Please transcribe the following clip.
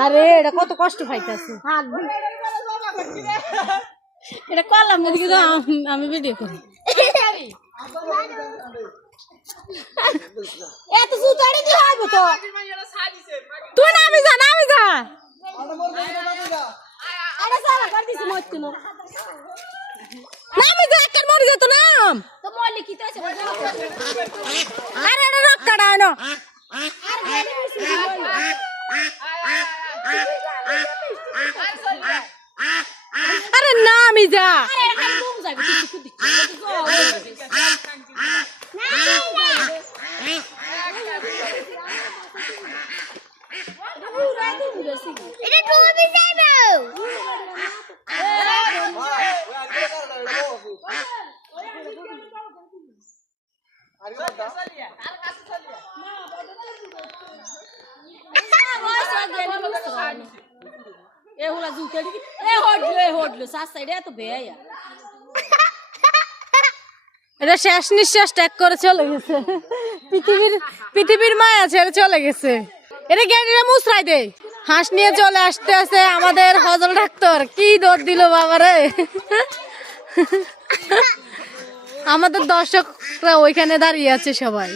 আরে এটা কত কষ্ট পাইতেছে এটা করলাম না কিন্তু আমি ভিডিও করি এত সুতাড়ি দি হইব তো তুই নামি যা আরে সারা কর দিছি মত কেন নামি যা একটা মরে যেত নাম তো মলি কি তো আছে আরে এটা রক কাটায় না আরে নামি যা এটা শেষ নিঃশ্বাস ত্যাগ করে চলে গেছে পৃথিবীর মায়া ছেড়ে চলে গেছে এটা গেড়িটা মুসরাই দে হাঁস নিয়ে চলে আসতে আছে আমাদের হজল ডাক্তার কি দৌড় দিল বাবারে আমাদের দর্শকরা ওইখানে দাঁড়িয়ে আছে সবাই